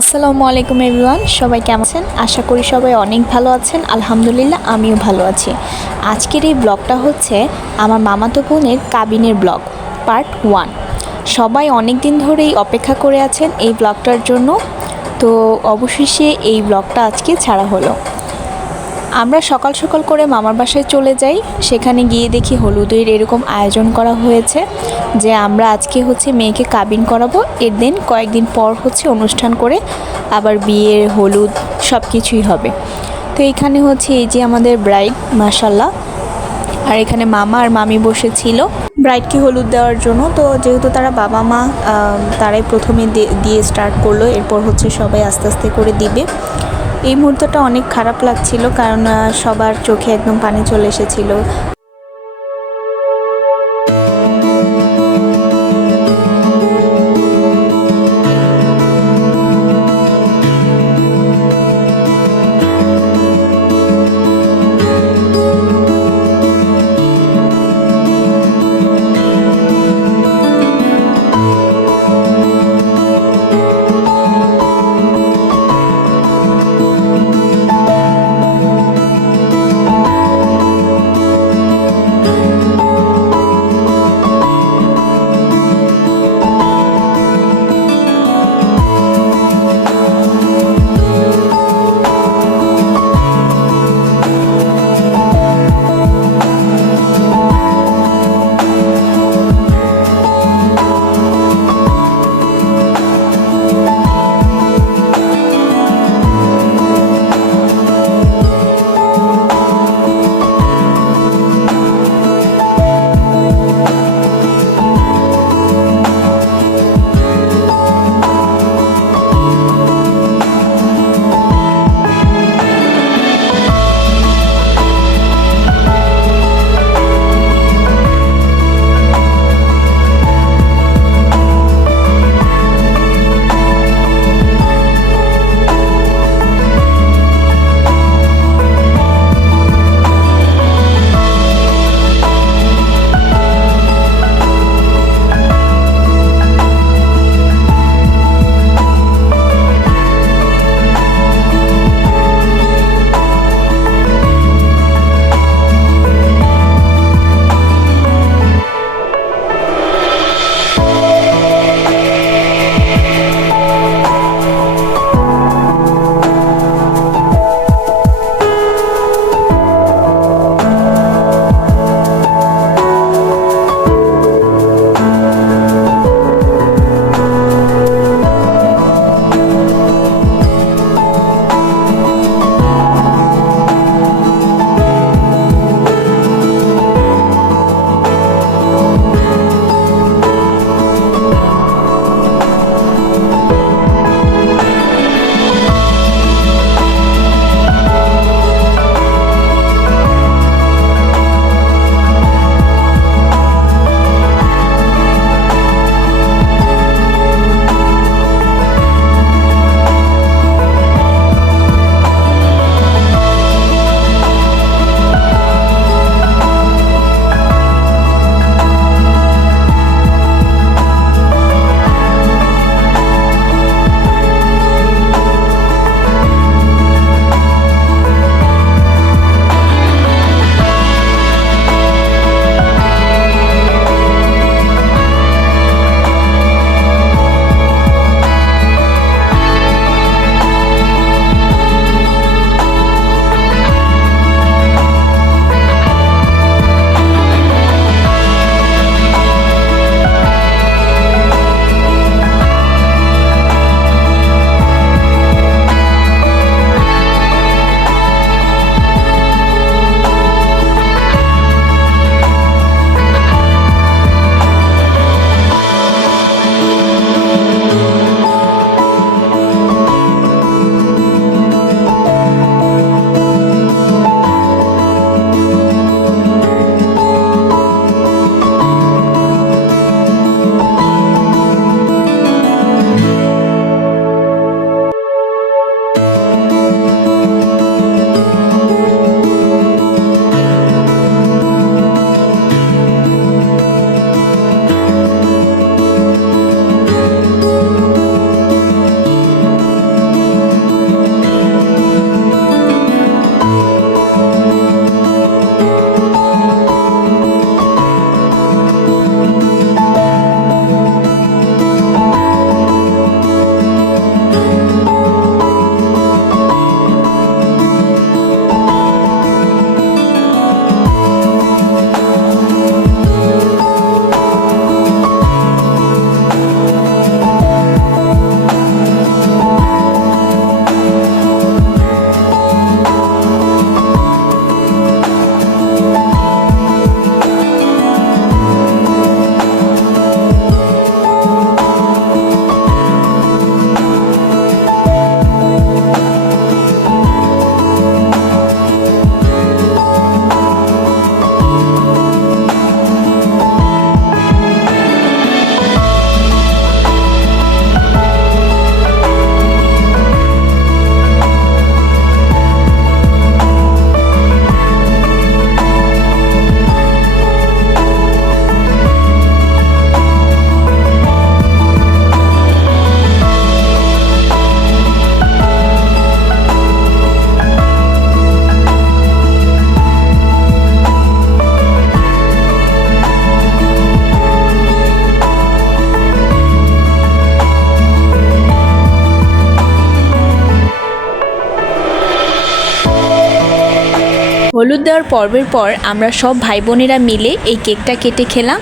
আসসালামু আলাইকুম এভরিওয়ান, সবাই কেমন আছেন? আশা করি সবাই অনেক ভালো আছেন। আলহামদুলিল্লাহ, আমিও ভালো আছি। আজকের এই ব্লগটা হচ্ছে আমার মামাতো বোনের কাবিনের ব্লগ, পার্ট ওয়ান। সবাই অনেক দিন ধরেই অপেক্ষা করে আছেন এই ব্লগটার জন্য, তো অবশেষে এই ব্লগটা আজকে ছাড়া হলো। আমরা সকাল সকাল করে মামার বাসায় চলে যাই। সেখানে গিয়ে দেখি হলুদের এরকম আয়োজন করা হয়েছে, যে আমরা আজকে হচ্ছে মেয়েকে কাবিন করাবো। এর দিন কয়েকদিন পর হচ্ছে অনুষ্ঠান করে আবার বিয়ের হলুদ সব কিছুই হবে। তো এখানে হচ্ছে এই যে আমাদের ব্রাইড মাসাল্লাহ আর এখানে মামা আর মামি বসেছিল ব্রাইডকে হলুদ দেওয়ার জন্য। তো যেহেতু তারা বাবা মা তারাই প্রথমে দিয়ে স্টার্ট করল, এরপর হচ্ছে সবাই আস্তে আস্তে করে দিবে। এই মুহূর্তটা অনেক খারাপ লাগছিল কারণ সবার চোখে একদম পানি চলে এসেছিল। হলুদ দেওয়ার পর্বের পর আমরা সব ভাই বোনেরা মিলে এই কেকটা কেটে খেলাম।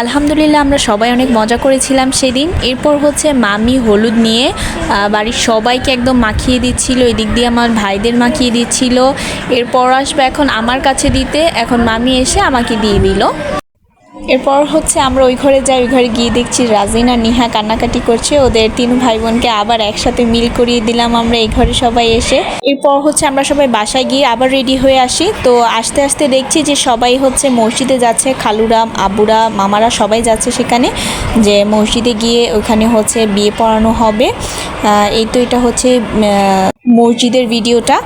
আলহামদুলিল্লাহ আমরা সবাই অনেক মজা করেছিলাম সেদিন। এরপর হচ্ছে মামি হলুদ নিয়ে বাড়ির সবাইকে একদম মাখিয়ে দিচ্ছিল দিক দিয়ে আমার ভাইদের মাখিয়ে দিচ্ছিল। এরপর আসবে এখন আমার কাছে দিতে, এখন মামি এসে আমাকে দিয়ে দিল। এরপর হচ্ছে আমরা ওই ঘরে যাই, ওই ঘরে গিয়ে দেখছি রাজিন আর নিহা কান্নাকাটি করছে। ওদের তিন ভাই বোনকে আবার একসাথে মিল করিয়ে দিলাম আমরা এই ঘরে সবাই এসে। এরপর হচ্ছে আমরা সবাই বাসায় গিয়ে আবার রেডি হয়ে আসি। তো আস্তে আস্তে দেখছি যে সবাই হচ্ছে মসজিদে যাচ্ছে খালুরা আব্বুরা মামারা সবাই যাচ্ছে সেখানে। যে মসজিদে গিয়ে ওখানে হচ্ছে বিয়ে পড়ানো হবে। এই তো এটা হচ্ছে মসজিদের ভিডিওটা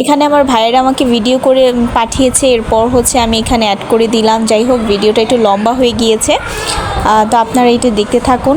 এখানে আমার ভাইয়েরা আমাকে ভিডিও করে পাঠিয়েছে। এরপর হচ্ছে আমি এখানে অ্যাড করে দিলাম। যাই হোক ভিডিওটা একটু লম্বা হয়ে গিয়েছে। তো আপনারা এটা দেখতে থাকুন।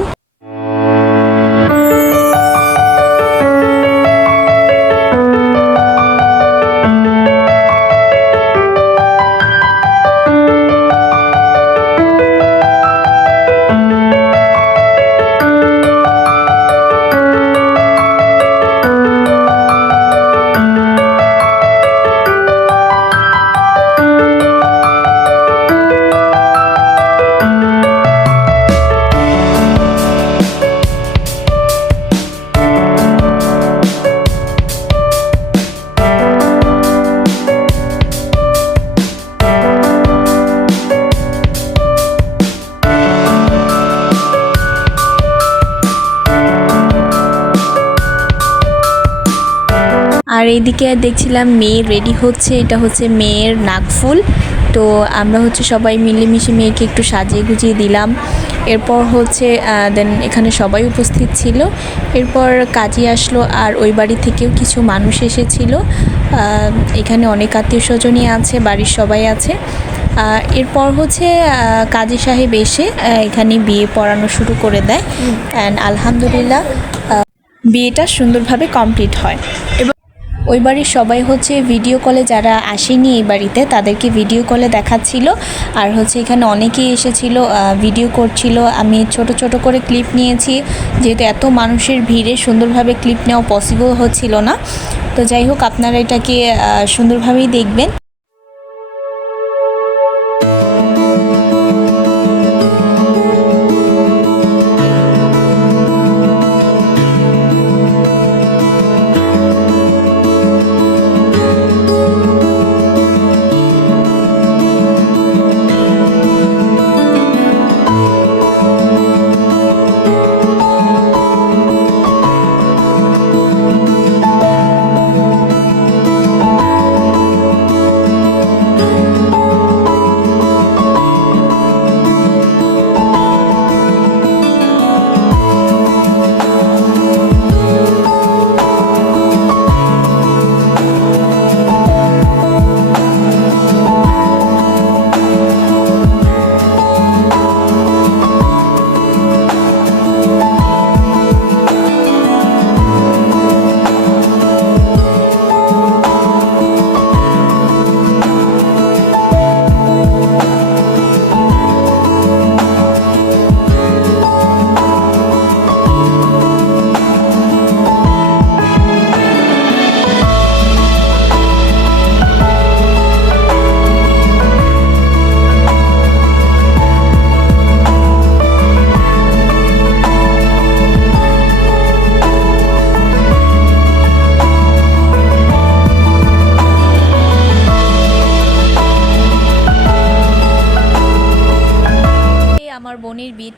আর এইদিকে দেখছিলাম মেয়ে রেডি হচ্ছে এটা হচ্ছে মেয়ের নাকফুল তো আমরা হচ্ছে সবাই মিলেমিশে মেয়েকে একটু সাজিয়ে গুজিয়ে দিলাম। এরপর হচ্ছে দেন এখানে সবাই উপস্থিত ছিল। এরপর কাজী আসলো আর ওই বাড়ি থেকেও কিছু মানুষ এসেছিল। এখানে অনেক আত্মীয় স্বজনই আছে বাড়ির সবাই আছে। এরপর হচ্ছে কাজী সাহেব এসে এখানে বিয়ে পড়ানো শুরু করে দেয়। অ্যান্ড আলহামদুলিল্লাহ বিয়েটা সুন্দরভাবে কমপ্লিট হয়। এবং ওই বাড়ির সবাই হচ্ছে ভিডিও কলে যারা আসেনি এই বাড়িতে, তাদেরকে ভিডিও কলে দেখাচ্ছিল। আর হচ্ছে এখানে অনেকেই এসেছিল ভিডিও করছিল। আমি ছোট ছোট করে ক্লিপ নিয়েছি, যেহেতু এত মানুষের ভিড়ে সুন্দরভাবে ক্লিপ নেওয়া পসিবল হচ্ছিল না। তো যাই হোক, আপনারা এটাকে সুন্দরভাবেই দেখবেন।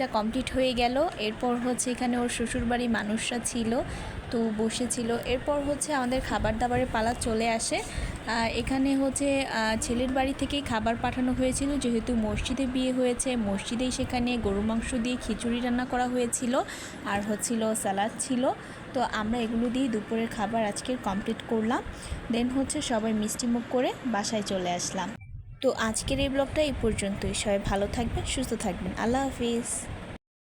বিয়েটা কমপ্লিট হয়ে গেল। এরপর হচ্ছে এখানে ওর শ্বশুরবাড়ির মানুষরা ছিল, তো বসেছিল। এরপর হচ্ছে আমাদের খাবার দাবারের পালা চলে আসে। এখানে হচ্ছে ছেলের বাড়ি থেকেই খাবার পাঠানো হয়েছিল। যেহেতু মসজিদে বিয়ে হয়েছে, মসজিদেই সেখানে গরু মাংস দিয়ে খিচুড়ি রান্না করা হয়েছিল আর হচ্ছিল স্যালাড ছিল। তো আমরা এগুলো দিয়ে দুপুরের খাবার আজকের কমপ্লিট করলাম। দেন হচ্ছে সবাই মিষ্টিমুখ করে বাসায় চলে আসলাম। তো আজকের এই ব্লগটা এই পর্যন্তই। সবাই ভালো থাকবেন সুস্থ থাকবেন। আল্লাহ হাফিজ।